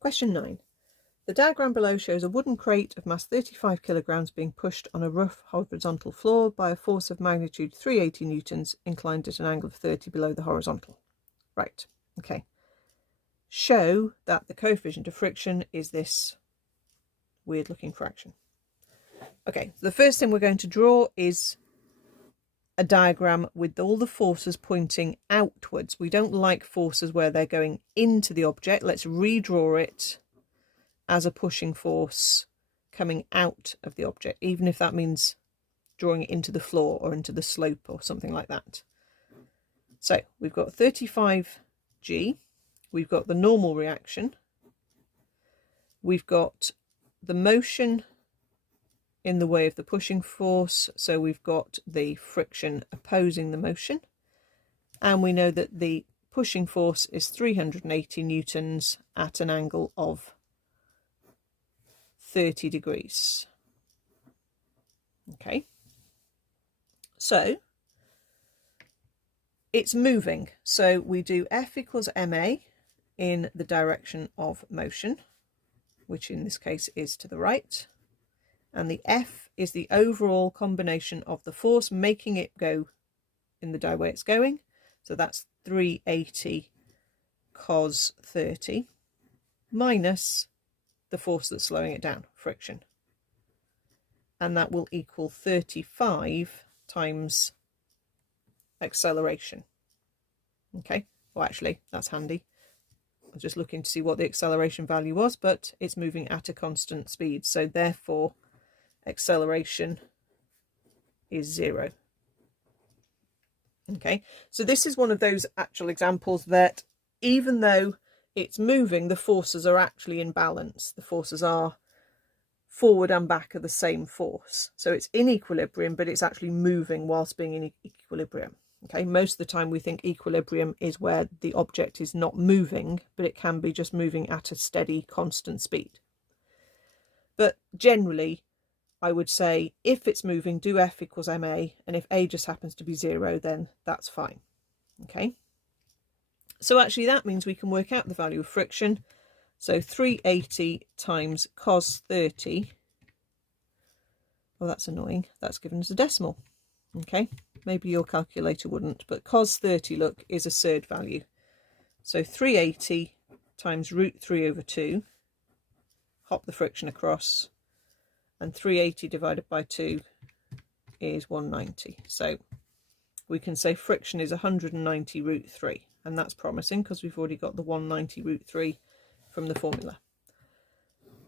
Question 9. The diagram below shows a wooden crate of mass 35 kilograms being pushed on a rough horizontal floor by a force of magnitude 380 newtons inclined at an angle of 30 below the horizontal. Right, okay. Show that the coefficient of friction is this weird looking fraction. Okay, the first thing we're going to draw is a diagram with all the forces pointing outwards. We don't like forces where they're going into the object. Let's redraw it as a pushing force coming out of the object, even if that means drawing it into the floor or into the slope or something like that. So we've got 35G, we've got the normal reaction, we've got the motion in the way of the pushing force, so we've got the friction opposing the motion, and we know that the pushing force is 380 newtons at an angle of 30 degrees. Okay, so it's moving, so we do F equals ma in the direction of motion, which in this case is to the right, and the F is the overall combination of the force making it go in the way it's going, so that's 380 cos 30 minus the force that's slowing it down, friction, and that will equal 35 times acceleration. Okay, well actually that's handy. I was just looking to see what the acceleration value was, but it's moving at a constant speed, so therefore acceleration is 0. Okay, so this is one of those actual examples that even though it's moving, the forces are actually in balance. The forces are forward and back are the same force. So it's in equilibrium, but it's actually moving whilst being in equilibrium. Okay, most of the time we think equilibrium is where the object is not moving, but it can be just moving at a steady, constant speed. But generally, I would say if it's moving, do F equals ma, and if a just happens to be 0, then that's fine. Okay, so actually that means we can work out the value of friction. So 380 times cos 30, well that's annoying, that's given us a decimal. Okay, maybe your calculator wouldn't, but cos 30, look, is a surd value. So 380 times √3/2, hop the friction across, and 380 divided by 2 is 190. So we can say friction is 190 √3, and that's promising because we've already got the 190 √3 from the formula.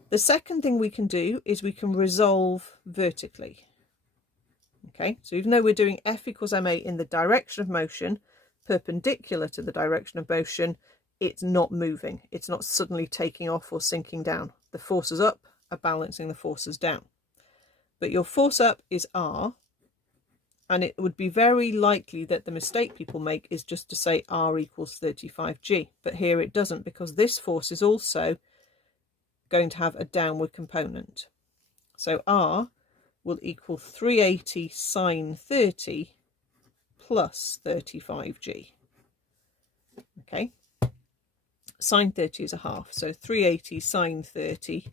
The second thing we can do is we can resolve vertically. Okay, so even though we're doing F equals ma in the direction of motion, perpendicular to the direction of motion, it's not moving. It's not suddenly taking off or sinking down. The forces up are balancing the forces down. But your force up is R, and it would be very likely that the mistake people make is just to say R equals 35G. But here it doesn't, because this force is also going to have a downward component. So R will equal 380 sine 30 plus 35G. Okay, sine 30 is a half, so 380 sine 30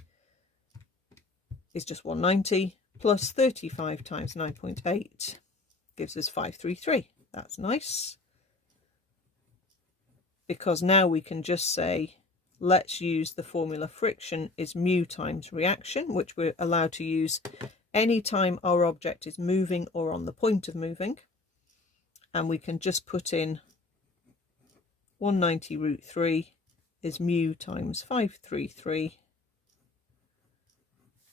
is just 190, plus 35 times 9.8 gives us 533. That's nice, because now we can just say, let's use the formula friction is mu times reaction, which we're allowed to use anytime our object is moving or on the point of moving. And we can just put in 190 √3 is mu times 533.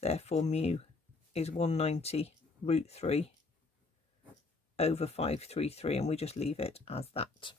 Therefore mu is 190 √3 over 533, and we just leave it as that.